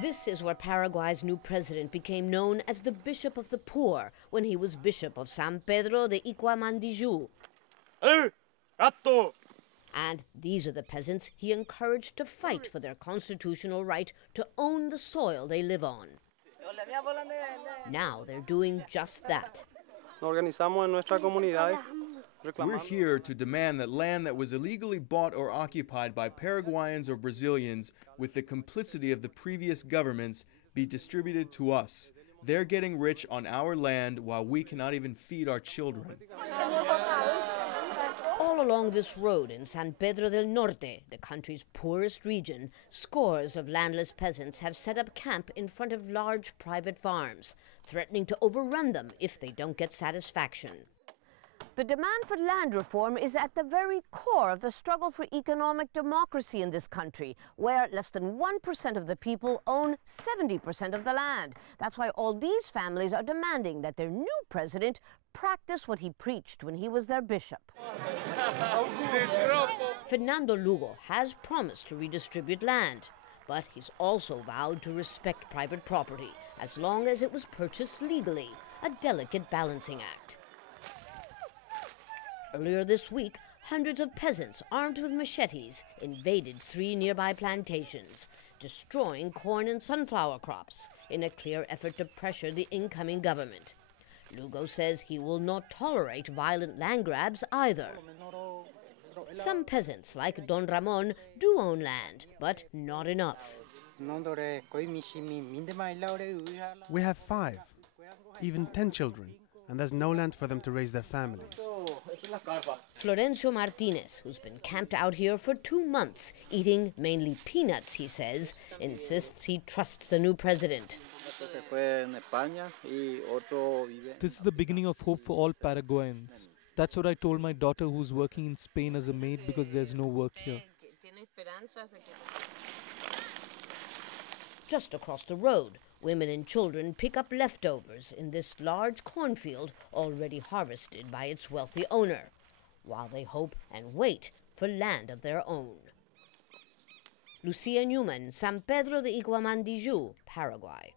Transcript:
This is where Paraguay's new president became known as the Bishop of the Poor when he was Bishop of San Pedro de Iguamandiju. And these are the peasants he encouraged to fight for their constitutional right to own the soil they live on. Now they're doing just that. We're here to demand that land that was illegally bought or occupied by Paraguayans or Brazilians with the complicity of the previous governments be distributed to us. They're getting rich on our land while we cannot even feed our children. All along this road in San Pedro del Norte, the country's poorest region, scores of landless peasants have set up camp in front of large private farms, threatening to overrun them if they don't get satisfaction. The demand for land reform is at the very core of the struggle for economic democracy in this country, where less than 1% of the people own 70% of the land. That's why all these families are demanding that their new president practice what he preached when he was their bishop. Fernando Lugo has promised to redistribute land, but he's also vowed to respect private property as long as it was purchased legally, a delicate balancing act. Earlier this week, hundreds of peasants armed with machetes invaded 3 nearby plantations, destroying corn and sunflower crops in a clear effort to pressure the incoming government. Lugo says he will not tolerate violent land grabs either. Some peasants, like Don Ramon, do own land, but not enough. We have 5, even 10 children, and there's no land for them to raise their families. Florencio Martinez, who's been camped out here for 2 months, eating mainly peanuts, he says, insists he trusts the new president. This is the beginning of hope for all Paraguayans. That's what I told my daughter, who's working in Spain as a maid because there's no work here. Just across the road, women and children pick up leftovers in this large cornfield already harvested by its wealthy owner, while they hope and wait for land of their own. Lucia Newman, San Pedro de Iguamandiju, Paraguay.